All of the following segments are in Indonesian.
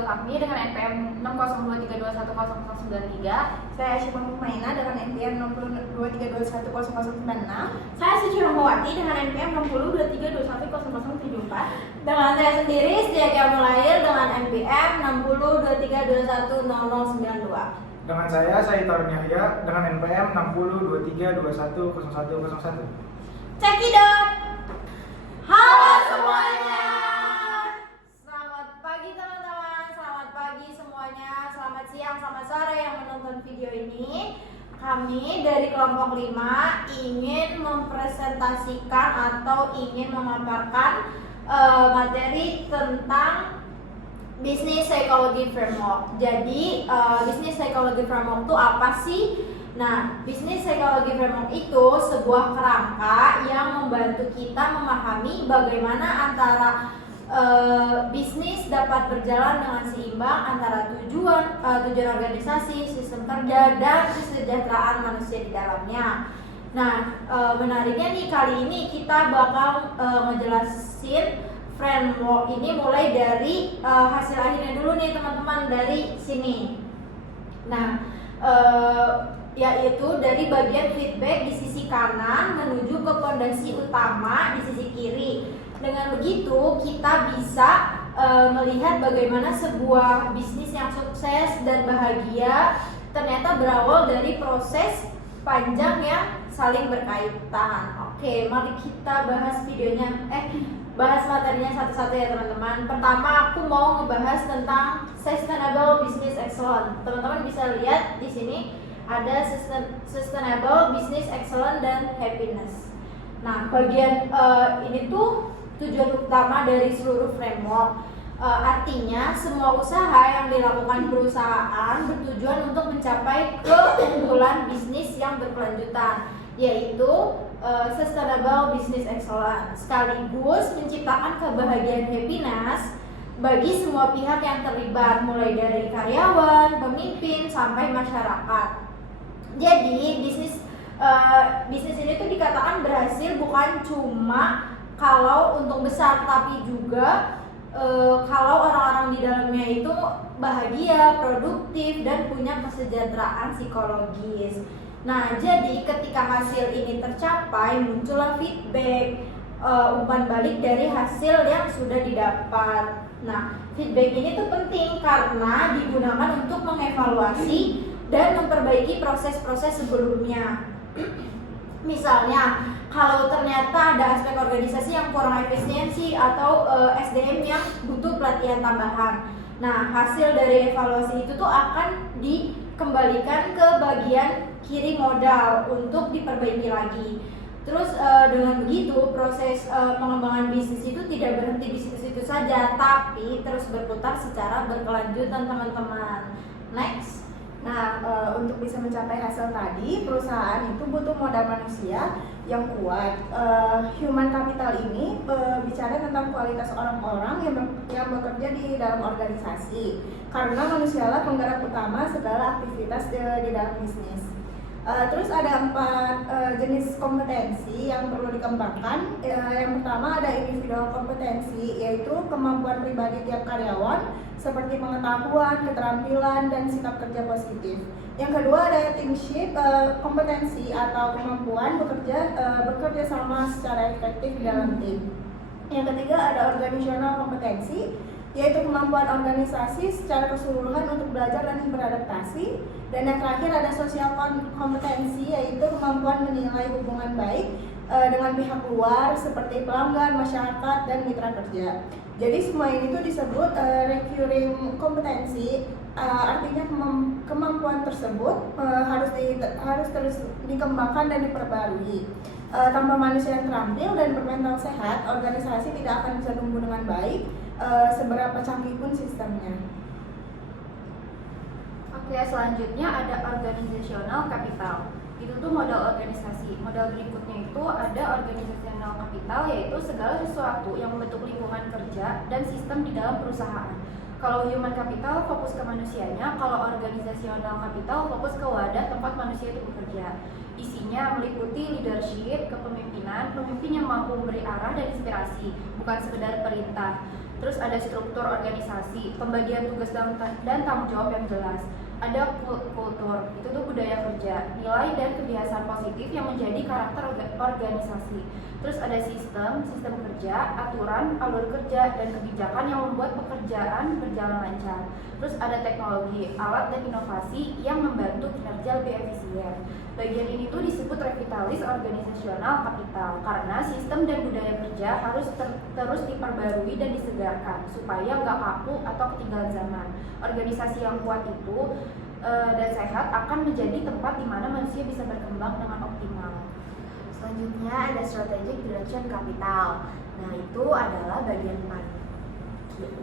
Rizal Fahmi dengan NPM 60232100093. Saya Syifa Mukmaina dengan NPM 60232100096. Saya Suci Rombowati dengan NPM 60232100074. Dengan saya sendiri Setiakia Mulail dengan NPM 60232100092. Dengan saya Saitor Yahya dengan NPM 60232100101. Cekidot. Halo semuanya. Selamat pagi teman-teman, selamat pagi semuanya, selamat siang, selamat sore yang menonton video ini. Kami dari kelompok 5 ingin mempresentasikan atau ingin memaparkan materi tentang Business Psychology Framework. Jadi, Business Psychology Framework itu apa sih? Nah, Business Psychology Framework itu sebuah kerangka yang membantu kita memahami bagaimana antara bisnis dapat berjalan dengan seimbang antara tujuan organisasi, sistem kerja, dan kesejahteraan manusia di dalamnya. Nah, menariknya nih kali ini kita bakal ngejelasin framework ini mulai dari hasil akhirnya dulu nih teman-teman, dari sini. Nah, yaitu dari bagian feedback di sisi kanan menuju ke fondasi utama di sisi kiri. Dengan begitu kita bisa melihat bagaimana sebuah bisnis yang sukses dan bahagia ternyata berawal dari proses panjang yang saling berkaitan. Oke, mari kita bahas videonya. Bahas materinya satu-satu ya teman-teman. Pertama aku mau ngebahas tentang Sustainable Business Excellence. Teman-teman bisa lihat di sini ada Sustainable Business Excellence dan Happiness. Nah, bagian ini tuh tujuan utama dari seluruh framework. Artinya semua usaha yang dilakukan perusahaan bertujuan untuk mencapai keunggulan bisnis yang berkelanjutan, yaitu Sustainable Business Excellence, sekaligus menciptakan kebahagiaan happiness bagi semua pihak yang terlibat, mulai dari karyawan, pemimpin, sampai masyarakat. Jadi bisnis ini tuh dikatakan berhasil bukan cuma kalau untung besar, tapi juga kalau orang-orang di dalamnya itu bahagia, produktif, dan punya kesejahteraan psikologis. Nah, jadi ketika hasil ini tercapai, muncullah feedback, umpan balik dari hasil yang sudah didapat. Nah, feedback ini tuh penting karena digunakan untuk mengevaluasi dan memperbaiki proses-proses sebelumnya. Misalnya, kalau ternyata ada aspek organisasi yang kurang efisiensi atau SDM yang butuh pelatihan tambahan. Nah, hasil dari evaluasi itu tuh akan dikembalikan ke bagian kiri modal untuk diperbaiki lagi. Terus dengan begitu proses pengembangan bisnis itu tidak berhenti di situ-situ saja, tapi terus berputar secara berkelanjutan teman-teman. Next. Nah, untuk bisa mencapai hasil tadi, perusahaan itu butuh modal manusia yang kuat. Human capital ini bicara tentang kualitas orang-orang yang bekerja di dalam organisasi. Karena manusialah penggerak utama segala aktivitas di dalam bisnis. Terus ada 4 jenis kompetensi yang perlu dikembangkan. Yang pertama ada individual kompetensi, yaitu kemampuan pribadi tiap karyawan seperti pengetahuan, keterampilan, dan sikap kerja positif. Yang kedua ada teamship, kompetensi atau kemampuan bekerja sama secara efektif di dalam tim. Yang ketiga ada organizational kompetensi, yaitu kemampuan organisasi secara keseluruhan untuk belajar dan beradaptasi. Dan yang terakhir ada social kompetensi, yaitu kemampuan menilai hubungan baik dengan pihak luar seperti pelanggan, masyarakat, dan mitra kerja. Jadi semua ini tuh disebut recurring kompetensi, artinya kemampuan tersebut harus terus dikembangkan dan diperbarui. Tanpa manusia yang terampil dan bermental sehat, organisasi tidak akan bisa tumbuh dengan baik, seberapa canggih pun sistemnya. Oke, selanjutnya ada organizational capital. Itu tuh modal organisasi. Modal berikutnya itu ada organizational capital, yaitu segala sesuatu yang membentuk lingkungan kerja dan sistem di dalam perusahaan. Kalau human capital fokus ke manusianya, kalau organizational capital fokus ke wadah tempat manusia itu bekerja. Isinya meliputi leadership, kepemimpinan, pemimpin yang mampu memberi arah dan inspirasi, bukan sekedar perintah. Terus ada struktur organisasi, pembagian tugas dan tanggung jawab yang jelas. Ada kultur, itu tuh budaya kerja, nilai dan kebiasaan positif yang menjadi karakter organisasi. Terus ada sistem kerja, aturan, alur kerja, dan kebijakan yang membuat pekerjaan berjalan lancar. Terus ada teknologi, alat dan inovasi yang membantu kinerja lebih efisien. Bagian ini tuh disebut revitalis organisasional kapital karena sistem dan budaya kerja harus terus diperbarui dan disegarkan supaya nggak kaku atau ketinggalan zaman. Organisasi yang kuat itu dan sehat akan menjadi tempat di mana manusia bisa berkembang dengan optimal. Selanjutnya ada strategic direction capital. Nah, itu adalah bagian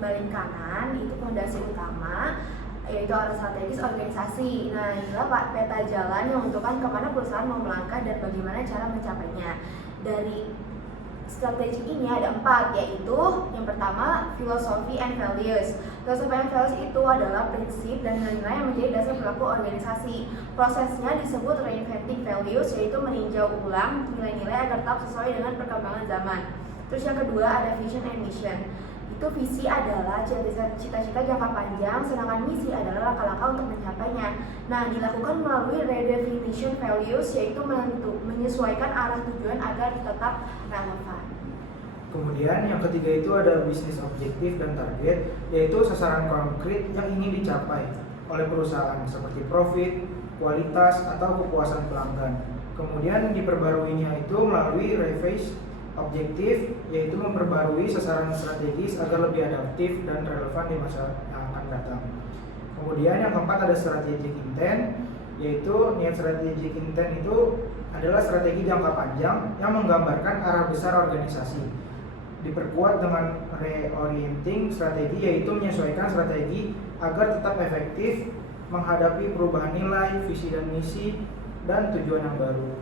paling kanan, itu fondasi utama, yaitu arah strategis organisasi. Nah, inilah peta jalan yang menentukan kemana perusahaan mau melangkah dan bagaimana cara mencapainya. Dari strategi ini ada 4, yaitu yang pertama philosophy and values. Philosophy and values itu adalah prinsip dan nilai-nilai yang menjadi dasar perilaku organisasi. Prosesnya disebut reinventing values, yaitu meninjau ulang nilai-nilai agar tetap sesuai dengan perkembangan zaman. Terus yang kedua ada vision and mission. Itu visi adalah cita-cita jangka panjang, sedangkan misi adalah langkah-langkah untuk mencapainya. Nah, dilakukan melalui redefinition values, yaitu menyesuaikan arah tujuan agar tetap relevan. Kemudian yang ketiga itu ada bisnis objektif dan target, yaitu sasaran konkret yang ingin dicapai oleh perusahaan seperti profit, kualitas, atau kepuasan pelanggan. Kemudian diperbaruinya itu melalui revise objektif, yaitu memperbarui sasaran strategis agar lebih adaptif dan relevan di masa yang akan datang. Kemudian yang keempat ada strategic intent, yaitu niat strategic intent itu adalah strategi jangka panjang yang menggambarkan arah besar organisasi. Diperkuat dengan reorienting strategi, yaitu menyesuaikan strategi agar tetap efektif menghadapi perubahan nilai, visi dan misi, dan tujuan yang baru.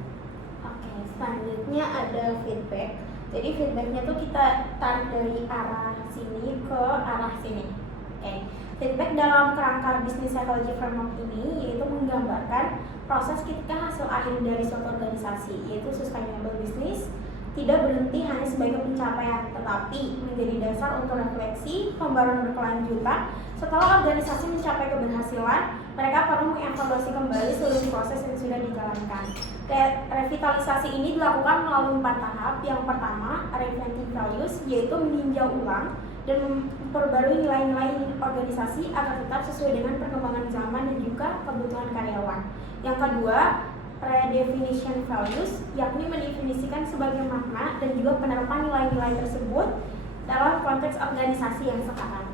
Oke, selanjutnya ada feedback. Jadi feedbacknya tuh kita tarik dari arah sini ke arah sini. Oke, feedback dalam kerangka business psychology framework ini yaitu menggambarkan proses ketika hasil akhir dari suatu organisasi, yaitu sustainable business tidak berhenti hanya sebagai pencapaian, tetapi menjadi dasar untuk refleksi, pembaruan berkelanjutan. Setelah organisasi mencapai keberhasilan, mereka perlu mengevaluasi kembali seluruh proses yang sudah dijalankan. Revitalisasi ini dilakukan melalui 4 tahap. Yang pertama, reinventing values, yaitu meninjau ulang dan memperbarui nilai-nilai organisasi agar tetap sesuai dengan perkembangan zaman dan juga kebutuhan karyawan. Yang kedua, redefinition values, yakni mendefinisikan sebagai makna dan juga penerapan nilai-nilai tersebut dalam konteks organisasi yang sekarang.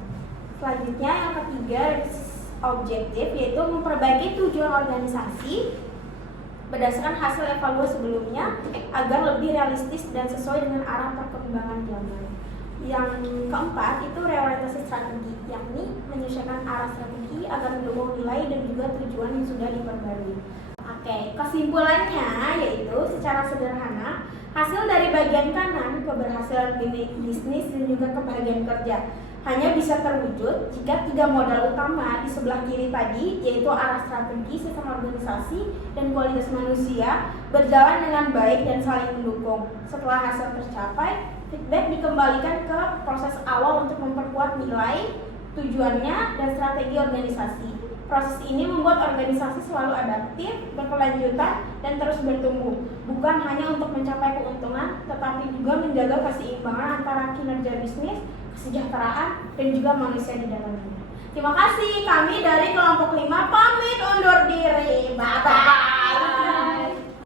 Selanjutnya yang ketiga, objektif, yaitu memperbaiki tujuan organisasi berdasarkan hasil evaluasi sebelumnya agar lebih realistis dan sesuai dengan arah perkembangan zaman. Yang keempat itu reorientasi strategi, yakni menyesuaikan arah strategi agar mendukung nilai dan juga tujuan yang sudah diperbarui. Oke, kesimpulannya yaitu secara sederhana hasil dari bagian kanan keberhasilan bisnis dan juga kebahagiaan kerja hanya bisa terwujud jika 3 modal utama di sebelah kiri tadi, yaitu arah strategi, sistem organisasi, dan kualitas manusia berjalan dengan baik dan saling mendukung. Setelah hasil tercapai, feedback dikembalikan ke proses awal untuk memperkuat nilai, tujuannya, dan strategi organisasi. Proses ini membuat organisasi selalu adaptif, berkelanjutan, dan terus bertumbuh, bukan hanya untuk mencapai keuntungan, tetapi juga menjaga keseimbangan antara kinerja bisnis, kesejahteraan, dan juga manusia di dalamnya. Terima kasih, kami dari kelompok 5 pamit undur diri. Bye-bye.